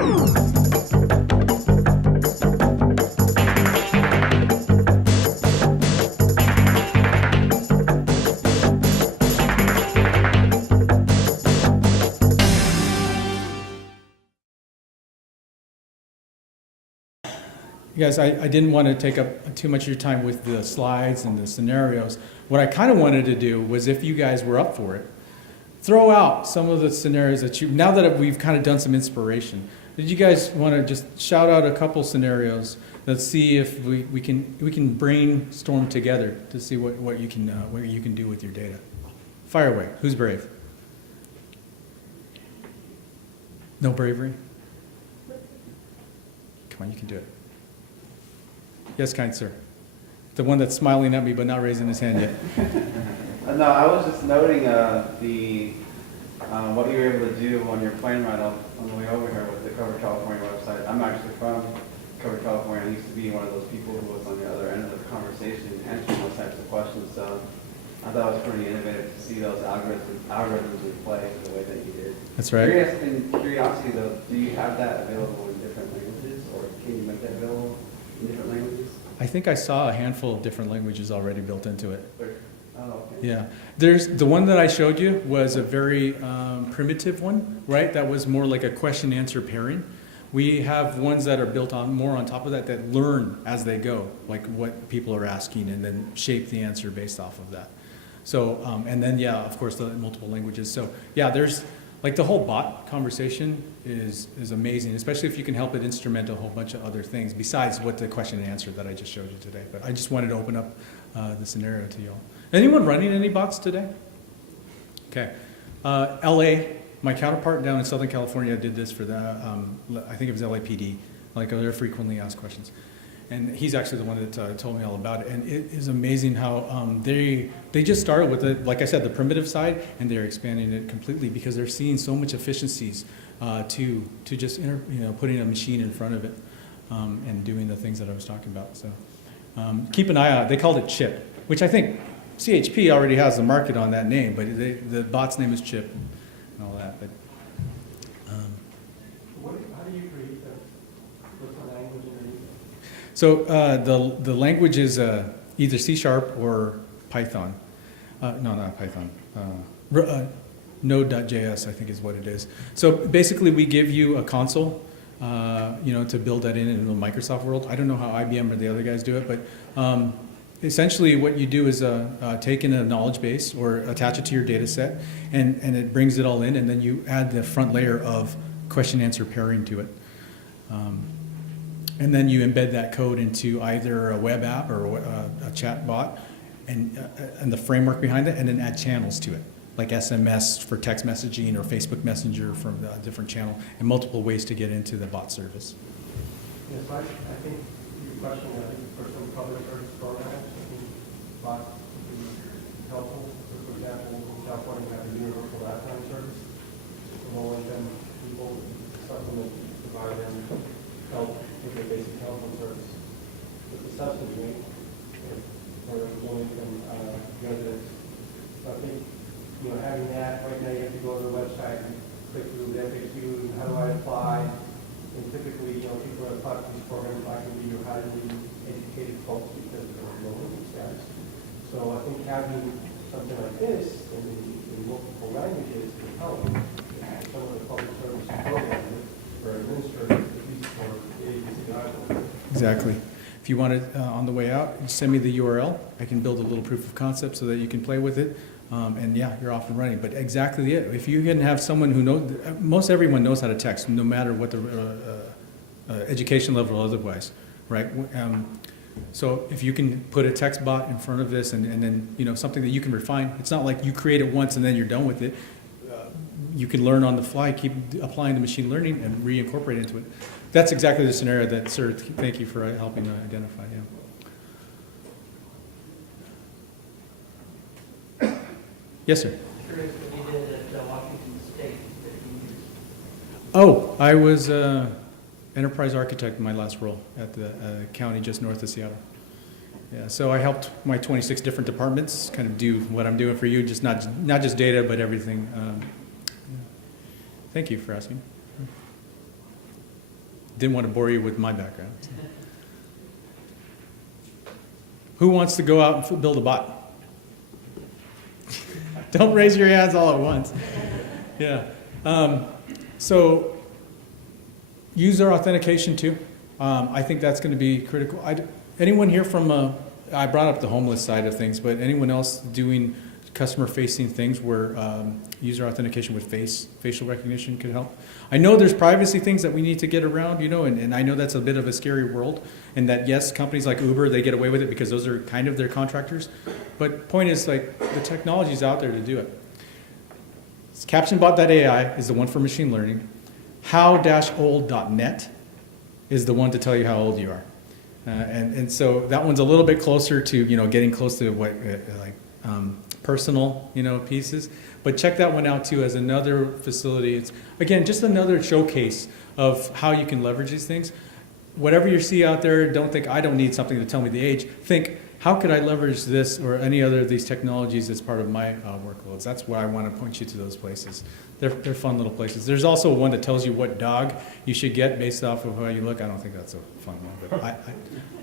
Guys, I didn't want to take up too much of your time with the slides and the scenarios. What I kind of wanted to do was, if you guys were up for it, throw out some of the scenarios that now that we've kind of done some inspiration, did you guys want to just shout out a couple scenarios? Let's see if we can brainstorm together to see what you can do with your data. Fire away. Who's brave? No bravery? Come on, you can do it. Yes, kind sir. The one that's smiling at me but not raising his hand yet. No, I was just noting what you were able to do on your plane ride on the way over here with the Cover California website. I'm actually from Cover California. I used to be one of those people who was on the other end of the conversation answering those types of questions. So I thought it was pretty innovative to see those algorithms in play the way that you did. That's right. Curiosity though, do you have that available in different languages, or can you make that available in different languages? I think I saw a handful of different languages already built into it. Oh, okay. Yeah. There's the one that I showed you was a very primitive one, right? That was more like a question-answer pairing. We have ones that are built on more on top of that that learn as they go, like what people are asking, and then shape the answer based off of that. So, and then, yeah, of course, the multiple languages. So, yeah, there's like the whole bot conversation is amazing, especially if you can help it instrument a whole bunch of other things besides what the question and answer that I just showed you today. But I just wanted to open up the scenario to y'all. Anyone running any bots today? Okay. LA, my counterpart down in Southern California did this for the, I think it was LAPD, like their frequently asked questions. And he's actually the one that told me all about it. And it is amazing how they just started with, like I said, the primitive side, and they're expanding it completely because they're seeing so much efficiencies to just putting a machine in front of it and doing the things that I was talking about. So keep an eye out. They called it Chip, which I think CHP already has the market on that name, but the bot's name is Chip and all that. But how do you create the language underneath? So the language is either C# or Python. No, not Python. Node.js, I think is what it is. So basically, we give you a console, to build that in the Microsoft world. I don't know how IBM or the other guys do it, but essentially what you do is take in a knowledge base or attach it to your data set, and it brings it all in, and then you add the front layer of question-answer pairing to it. And then you embed that code into either a web app or a chat bot and the framework behind it, and then add channels to it, like SMS for text messaging or Facebook Messenger from a different channel, and multiple ways to get into the bot service. Yes, I think your question, for some public service programs, I think bots would be helpful. For example, in California, we have a universal lifetime service. For low-income people, supplement provide them help with their basic telephone service. With the subsidy for low-income residents. So I think, having that, right now you have to go to the website and click through the FAQ, and how do I apply? And typically, people that apply for these programs like to be highly educated folks because of their low income status. So I think having something like this in multiple languages can help some of the public service programs or administrators, at least for the agency guidelines. Exactly. If you want it on the way out, send me the URL. I can build a little proof of concept so that you can play with it. And yeah, you're off and running. But exactly it. If you can have someone who knows, most everyone knows how to text, no matter what the education level or otherwise, right? So if you can put a text bot in front of this, and then something that you can refine. It's not like you create it once and then you're done with it. You can learn on the fly, keep applying the machine learning, and reincorporate into it. That's exactly the scenario that, sir. Thank you for helping identify. Yeah. Yes, sir. Curious what you did at Washington State that you used. Oh, I was enterprise architect in my last role at the county just north of Seattle. Yeah, so I helped my 26 different departments kind of do what I'm doing for you, just not just data, but everything. Yeah. Thank you for asking. didn't want to bore you with my background. So. Who wants to go out and build a bot? Don't raise your hands all at once. Yeah. So user authentication too. I think that's going to be critical. Anyone here from, I brought up the homeless side of things, but anyone else doing customer-facing things where user authentication with facial recognition could help? I know there's privacy things that we need to get around, and I know that's a bit of a scary world, and that yes, companies like Uber, they get away with it because those are kind of their contractors. But point is, like, the technology's out there to do it. Captionbot.ai is the one for machine learning. How-old.net is the one to tell you how old you are. And so that one's a little bit closer to, getting close to what, personal, pieces. But check that one out too as another facility. It's, again, just another showcase of how you can leverage these things. Whatever you see out there, don't think, I don't need something to tell me the age. Think, how could I leverage this or any other of these technologies as part of my workloads? That's why I want to point you to those places. They're fun little places. There's also one that tells you what dog you should get based off of how you look. I don't think that's a fun one, but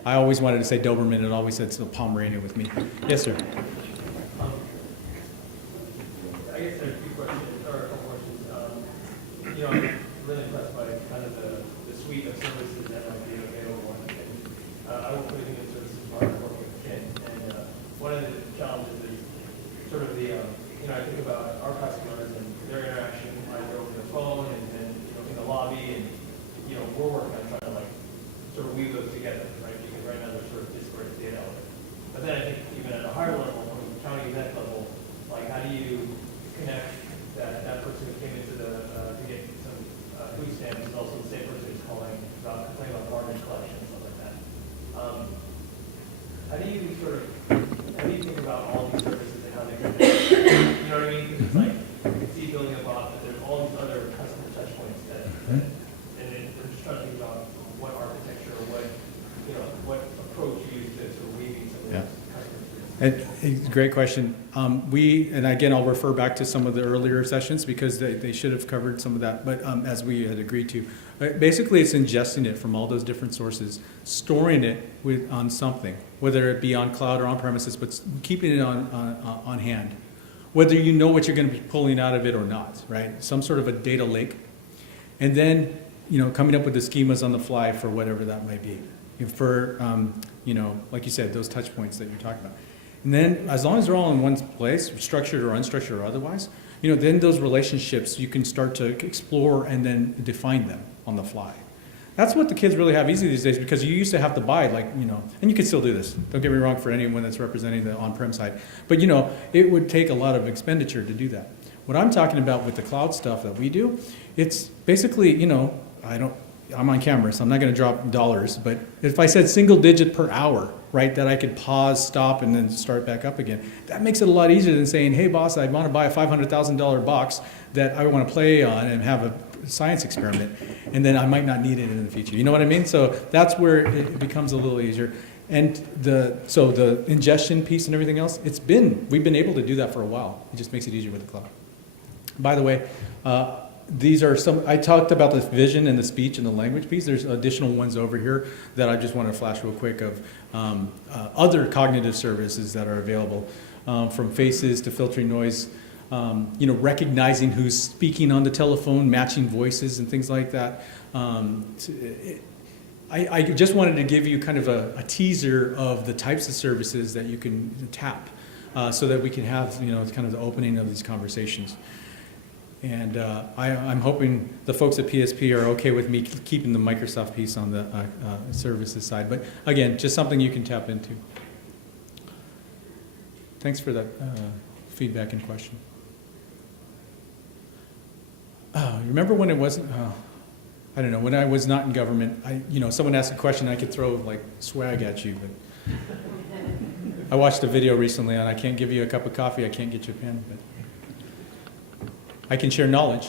I always wanted to say Doberman. It always said Pomeranian with me. Yes, sir. I guess there's a few questions, or a couple questions. I'm really impressed by kind of the suite of services that might be available. I work with human services part, I work with Ken, and one of the challenges is sort of the, I think about our customers and their interaction either over the phone and in the lobby, and we're working on trying to sort of weave those together, right? Because right now there's sort of disparate data out there. But then I think even at a higher level, from the county exec level, how do you connect that person who came into to get some food stamps is also the same person who's complaining about garbage collection and stuff like that. How do you think about all these services and how they connect? You know what I mean? Because it's like, you can see building a bot, but there's all these other customer touch points and we're just trying to think about what architecture or what approach you use to weaving some of those customer experiences. Great question. And again, I'll refer back to some of the earlier sessions because they should have covered some of that, but as we had agreed to. Basically, it's ingesting it from all those different sources, storing it on something, whether it be on cloud or on premises, but keeping it on hand. Whether you know what you're going to be pulling out of it or not, right? Some sort of a data lake. And then, coming up with the schemas on the fly for whatever that might be. For, like you said, those touch points that you're talking about. And then as long as they're all in one place, structured or unstructured or otherwise, then those relationships you can start to explore and then define them on the fly. That's what the kids really have easy these days because you used to have to buy and you can still do this. Don't get me wrong for anyone that's representing the on-prem side. But it would take a lot of expenditure to do that. What I'm talking about with the cloud stuff that we do, it's basically, I'm on camera, so I'm not going to drop dollars, but if I said single digit per hour, right, that I could pause, stop, and then start back up again, that makes it a lot easier than saying, hey, boss, I want to buy a $500,000 box that I want to play on and have a science experiment, and then I might not need it in the future. You know what I mean? So that's where it becomes a little easier. And the ingestion piece and everything else, we've been able to do that for a while. It just makes it easier with the cloud. By the way, these are I talked about the vision and the speech and the language piece. There's additional ones over here that I just want to flash real quick of other cognitive services that are available, from faces to filtering noise, recognizing who's speaking on the telephone, matching voices and things like that. I just wanted to give you kind of a teaser of the types of services that you can tap so that we can have kind of the opening of these conversations. And I'm hoping the folks at PSP are okay with me keeping the Microsoft piece on the services side. But again, just something you can tap into. Thanks for that feedback and question. Remember when it wasn't, I don't know, when I was not in government, someone asked a question, I could throw swag at you. But I watched a video recently on I can't give you a cup of coffee, I can't get you a pen. But I can share knowledge.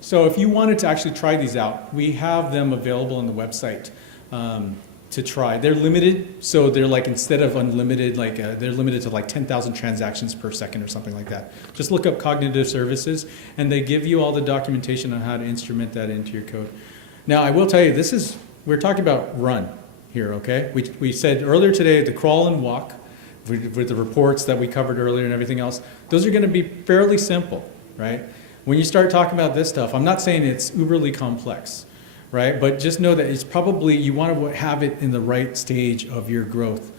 So if you wanted to actually try these out, we have them available on the website. to try. They're limited, so they're like, instead of unlimited, like they're limited to like 10,000 transactions per second or something like that. Just look up cognitive services, and they give you all the documentation on how to instrument that into your code. Now, I will tell you, we're talking about run here, okay? We said earlier today the crawl and walk with the reports that we covered earlier and everything else. Those are going to be fairly simple, right? When you start talking about this stuff, I'm not saying it's uberly complex, right? But just know that it's probably, you want to have it in the right stage of your growth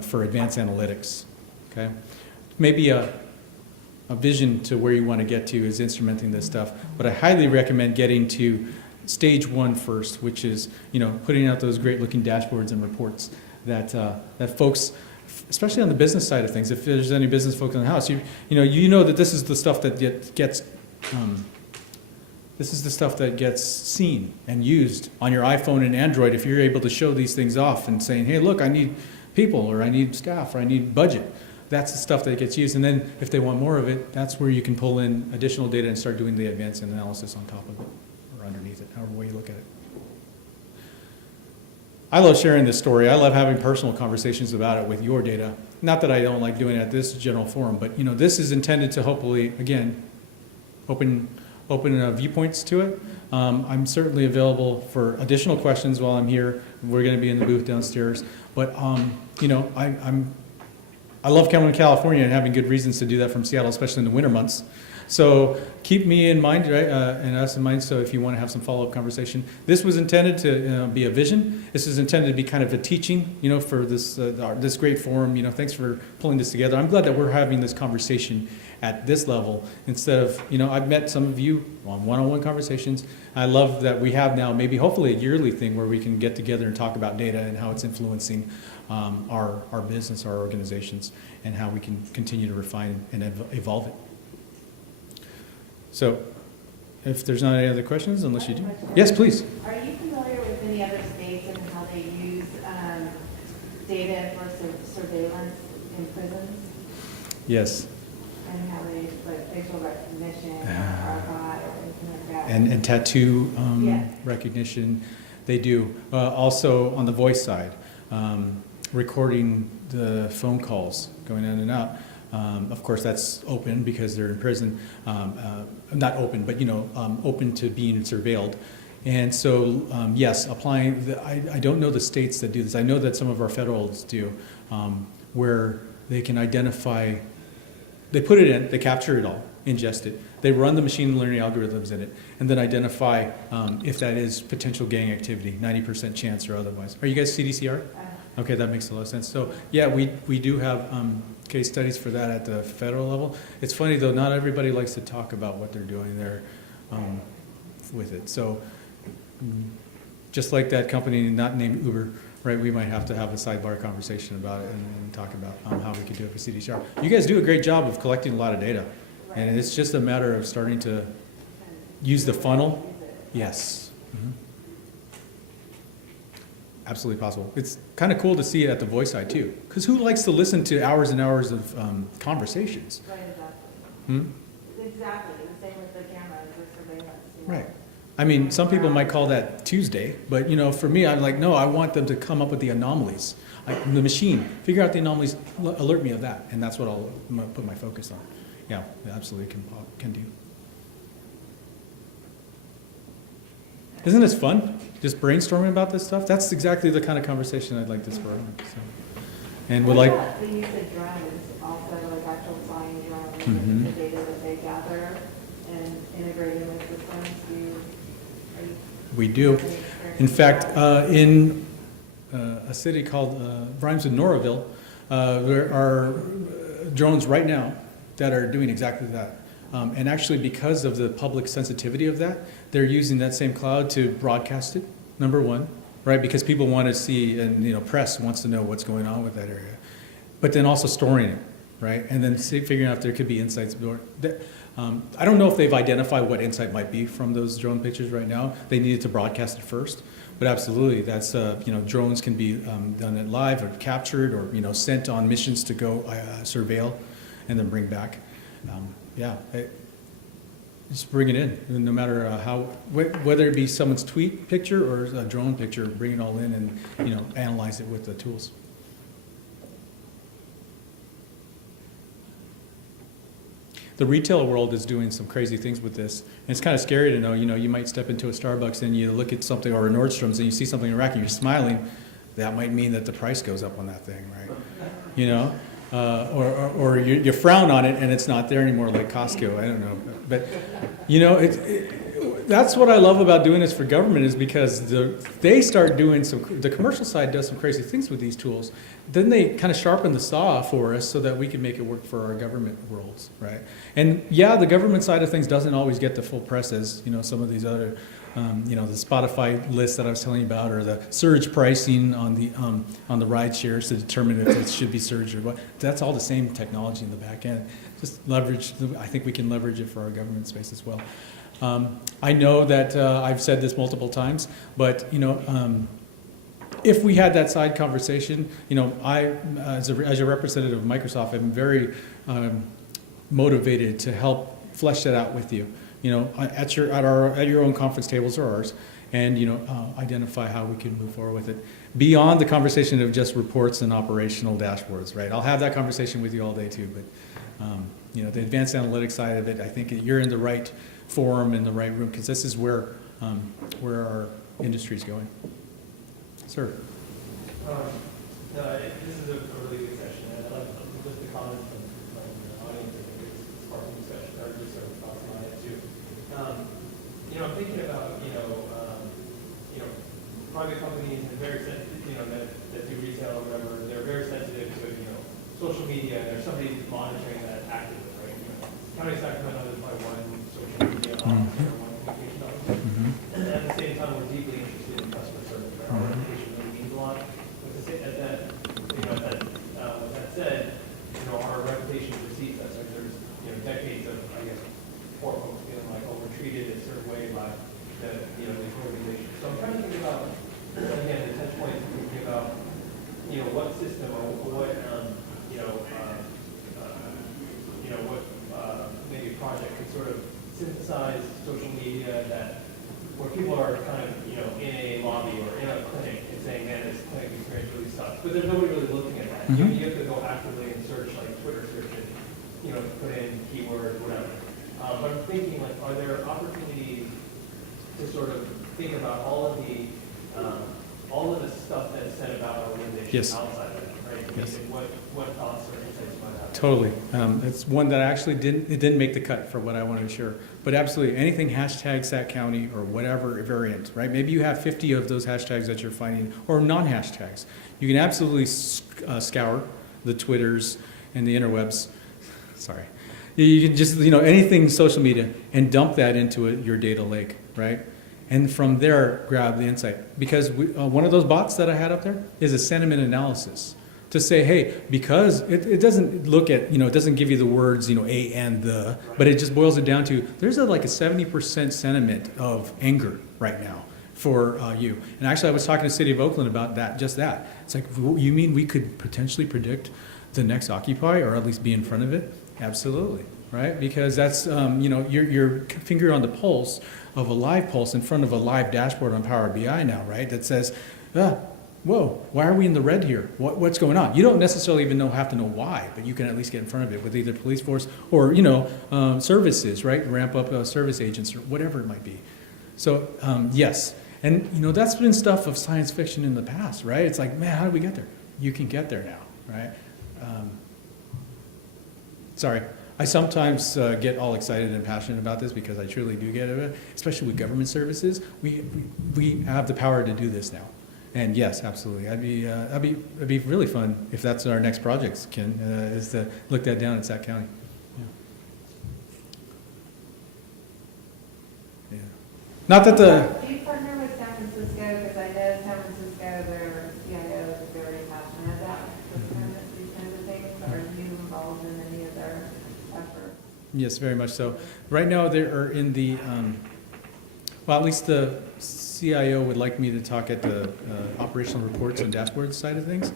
for advanced analytics, okay? Maybe a vision to where you want to get to is instrumenting this stuff, but I highly recommend getting to stage 1 first, which is, putting out those great looking dashboards and reports that folks, especially on the business side of things, if there's any business folks in the house, you know that this is the stuff that gets this is the stuff that gets seen and used on your iPhone and Android. If you're able to show these things off and saying, hey, look, I need people, or I need staff, or I need budget, that's the stuff that gets used. And then if they want more of it, that's where you can pull in additional data and start doing the advanced analysis on top of it, or underneath it, however way you look at it. I love sharing this story. I love having personal conversations about it with your data. Not that I don't like doing it at this general forum, but this is intended to hopefully, again, open viewpoints to it. I'm certainly available for additional questions while I'm here. We're going to be in the booth downstairs. But I love coming to California and having good reasons to do that from Seattle, especially in the winter months. So keep me in mind, right, and us in mind, so if you want to have some follow-up conversation. This was intended to be a vision. This is intended to be kind of a teaching, for this great forum. Thanks for pulling this together. I'm glad that we're having this conversation at this level instead of, I've met some of you on one-on-one conversations. I love that we have now maybe hopefully a yearly thing where we can get together and talk about data and how it's influencing our business, our organizations, and how we can continue to refine and evolve it. So, if there's not any other questions, unless you do. Yes, please. Are you familiar with any other states and how they use data for surveillance in prisons? Yes. And how they, like facial recognition or RFI or anything like that? And tattoo Yes. recognition, they do. Also on the voice side, recording the phone calls going in and out. Of course, that's open because they're in prison. Not open, but open to being surveilled. And so, yes, applying. I don't know the states that do this. I know that some of our federals do, where they can identify. They put it in, they capture it all, ingest it. They run the machine learning algorithms in it, and then identify if that is potential gang activity, 90% chance or otherwise. Are you guys CDCR? Okay, that makes a lot of sense. So, yeah, we do have case studies for that at the federal level. It's funny, though, not everybody likes to talk about what they're doing there with it. So, just like that company not named Uber, right, we might have to have a sidebar conversation about it and talk about how we could do it for CDCR. You guys do a great job of collecting a lot of data, and it's just a matter of starting to use the funnel. Yes. Mm-hmm. Absolutely possible. It's kind of cool to see it at the voice side too, because who likes to listen to hours and hours of conversations? Right, exactly. Hmm? Exactly. The same with the cameras, the surveillance. Right. I mean, some people might call that Tuesday, but for me, I'm like, no, I want them to come up with the anomalies. The machine, figure out the anomalies, alert me of that, and that's what I'll put my focus on. Yeah, it absolutely can do. Isn't this fun? Just brainstorming about this stuff? That's exactly the kind of conversation I'd like this program. So. And would like. The use of drones, also like actual flying drones, Mm-hmm. the data that they gather and integrating with systems. We do. In fact, in a city called rhymes with Noraville, there are drones right now that are doing exactly that. And actually, because of the public sensitivity of that, they're using that same cloud to broadcast it, number one, right? Because people want to see, and press wants to know what's going on with that area. But then also storing it, right? And then figuring out if there could be insights. I don't know if they've identified what insight might be from those drone pictures right now. They needed to broadcast it first. But absolutely, that's, drones can be done at live or captured or, sent on missions to go surveil and then bring back. Yeah, just bring it in, no matter whether it be someone's tweet picture or a drone picture, bring it all in and, analyze it with the tools. The retail world is doing some crazy things with this. And it's kind of scary to know, you might step into a Starbucks and you look at something, or a Nordstrom's, and you see something in a rack and you're smiling. That might mean that the price goes up on that thing, right? Or you frown on it and it's not there anymore, like Costco. I don't know, but that's what I love about doing this for government, is because they start doing the commercial side does some crazy things with these tools. Then they kind of sharpen the saw for us so that we can make it work for our government worlds, right? And yeah, the government side of things doesn't always get the full press as some of these other. The Spotify list that I was telling you about, or the surge pricing on the ride shares to determine if it should be surge or what. That's all the same technology in the back end. Just leverage. I think we can leverage it for our government space as well. I know that I've said this multiple times, but if we had that side conversation, I as a representative of Microsoft, I'm very motivated to help flesh that out with you. At your own conference tables or ours, and identify how we can move forward with it beyond the conversation of just reports and operational dashboards, right? I'll have that conversation with you all day too, but the advanced analytics side of it, I think you're in the right forum, in the right room, because this is where our industry is going. Sir. This is a really good session, and I like just the comments from the audience. I think it's sparking discussion, or just sort of thoughts on it too. I'm thinking about private companies and very sensitive, that do retail or whatever. They're very sensitive to social media, and there's somebody monitoring that actively, right? County of Sacramento is probably one social media officer, one communication officer, and at the same time, we're deeply interested in customer service. Right? Our reputation really means a lot. With that said, our reputation precedes us. Like there's decades of, I guess, poor folks feeling like, we're treated a certain way by these organizations. So I'm trying to think about, again, the touch points, thinking about, what system or what, maybe project could sort of synthesize social media where people are kind of, in a lobby or in a clinic and saying, man, this clinic experience really sucks. But there's nobody really looking at that. Mm-hmm. You have to go actively and search, like Twitter search it, put in keywords, whatever. But I'm thinking, like, are there opportunities to sort of think about all of the stuff that's said about our organization Yes. outside of it, right? Yes. And what thoughts or insights you might have? Totally. It's one that actually didn't make the cut for what I wanted to share. But absolutely, anything hashtag Sac County or whatever variant, right? Maybe you have 50 of those hashtags that you're finding, or non-hashtags. You can absolutely scour the Twitters and the interwebs. Sorry. You can just, anything social media and dump that into your data lake, right? And from there, grab the insight. Because one of those bots that I had up there is a sentiment analysis. To say, hey, because it doesn't look at, it doesn't give you the words, a and the, but it just boils it down to, there's like a 70% sentiment of anger right now for you. And actually, I was talking to the city of Oakland about just that. It's like, you mean we could potentially predict the next Occupy, or at least be in front of it? Absolutely, right? Because that's, your finger on the pulse of a live pulse in front of a live dashboard on Power BI now, right? That says, whoa, why are we in the red here? What's going on? You don't necessarily even have to know why, but you can at least get in front of it with either police force or, services, right? Ramp up service agents or whatever it might be. So, yes. And, that's been stuff of science fiction in the past, right? It's like, man, how did we get there? You can get there now, right? Sorry. I sometimes get all excited and passionate about this because I truly do get it, especially with government services. We have the power to do this now. And yes, absolutely. It'd be really fun if that's our next project, Ken, is to look that down in Sac County. Yeah. Not that Do you partner with San Francisco? Because I know San Francisco, their CIO is very passionate about these kinds of things. Are you involved in any of their efforts? Yes, very much so. Right now, they are in the. Well, at least the CIO would like me to talk at the operational reports and dashboards side of things.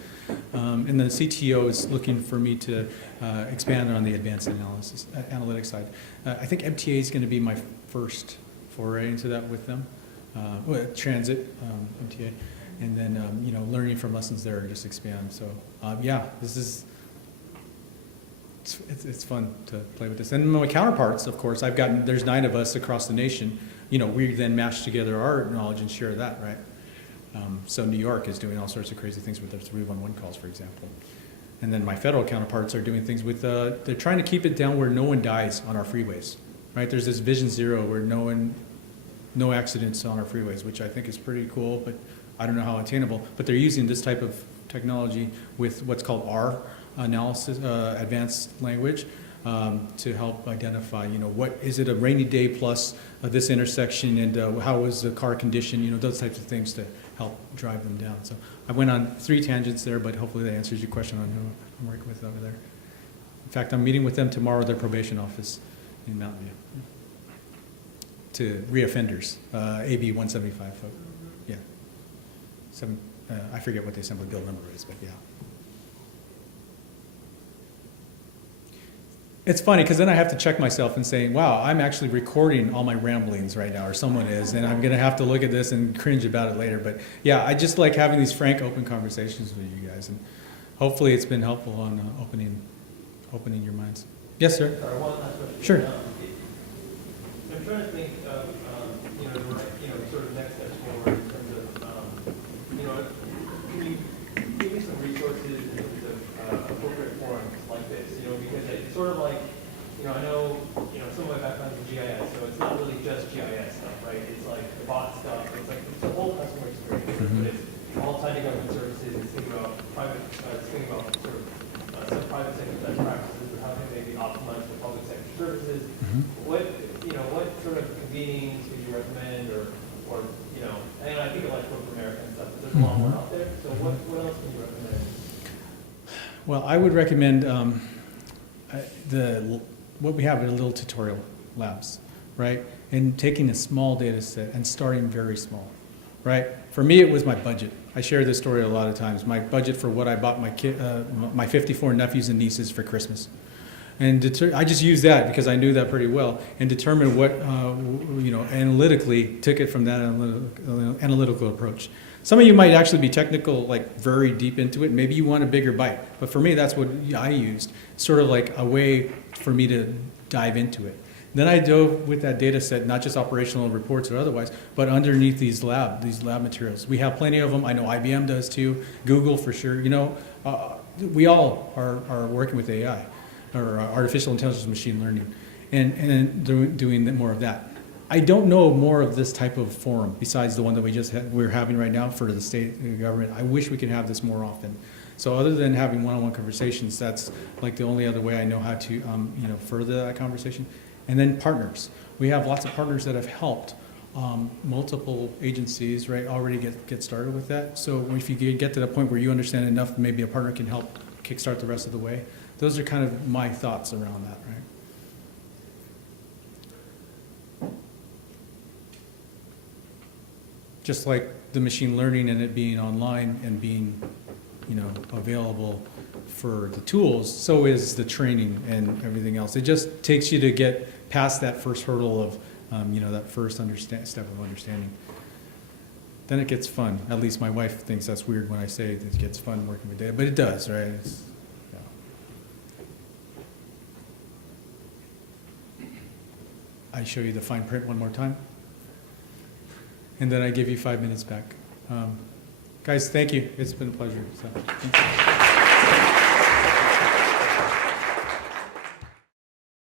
And the CTO is looking for me to expand on the advanced analysis, analytics side. I think MTA is going to be my first foray into that with them. Transit, MTA. And then, you know, learning from lessons there and just expand. So, yeah, this is, it's fun to play with this. And my counterparts, of course, there's 9 of us across the nation. You know, we then mash together our knowledge and share that, right? So New York is doing all sorts of crazy things with their 311 calls, for example. And then my federal counterparts are doing things with, they're trying to keep it down where no one dies on our freeways, right? There's this Vision Zero where no accidents on our freeways, which I think is pretty cool, but I don't know how attainable. But they're using this type of technology with what's called R analysis, advanced language, to help identify, you know, what is it a rainy day plus this intersection, and how is the car condition, you know, those types of things to help drive them down. So I went on 3 tangents there, but hopefully that answers your question on who I'm working with over there. In fact, I'm meeting with them tomorrow at their probation office in Mountain View to reoffenders, AB 175 folk. Yeah. I forget what the assembly bill number is, but yeah. It's funny because then I have to check myself and say, wow, I'm actually recording all my ramblings right now, or someone is, and I'm going to have to look at this and cringe about it later. But yeah, I just like having these frank, open conversations with you guys, and hopefully it's been helpful on opening your minds. Yes, sir? Sorry, one last question. Sure. I'm trying to think of, you know, the right, you know, sort of next steps forward in terms of, you know, can you give me some resources in terms of appropriate forums like this, you know, because it's sort of like, you know, I know, you know, some of my background is in GIS, so it's not really just GIS stuff, right? It's like the bot stuff, it's like, it's the whole customer experience, but it's all tied to government services, it's thinking about it's thinking about sort of some private sector best practices, but how can they be optimized for public sector services? What sort of convenings would you recommend, or you know, and I think of like Corporate America and stuff, but there's a lot more out there. So what else can you recommend? Well, I would recommend what we have are little tutorial labs, right? And taking a small data set and starting very small, right? For me, it was my budget. I share this story a lot of times. My budget for what I bought my 54 nephews and nieces for Christmas. And I just used that because I knew that pretty well, and determined what, you know, analytically took it from that analytical approach. Some of you might actually be technical, like very deep into it. Maybe you want a bigger bite. But for me, that's what I used, sort of like a way for me to dive into it. Then I dove with that data set, not just operational reports or otherwise, but underneath these lab materials. We have plenty of them. I know IBM does too, Google for sure. You know, we all are working with AI, or artificial intelligence, machine learning, and doing more of that. I don't know more of this type of forum besides the one that we're having right now for the state government. I wish we could have this more often. So other than having one-on-one conversations, that's like the only other way I know how to you know, further that conversation. And then partners. We have lots of partners that have helped multiple agencies, right, already get started with that. So if you get to the point where you understand enough, maybe a partner can help kickstart the rest of the way. Those are kind of my thoughts around that, right? Just like the machine learning and it being online and being, you know, available for the tools, so is the training and everything else. It just takes you to get past that first hurdle of, you know, that first step of understanding. Then it gets fun. At least my wife thinks that's weird when I say it gets fun working with data, but it does, right? I show you the fine print one more time, and then I give you 5 minutes back. Guys, thank you. It's been a pleasure. So, thanks.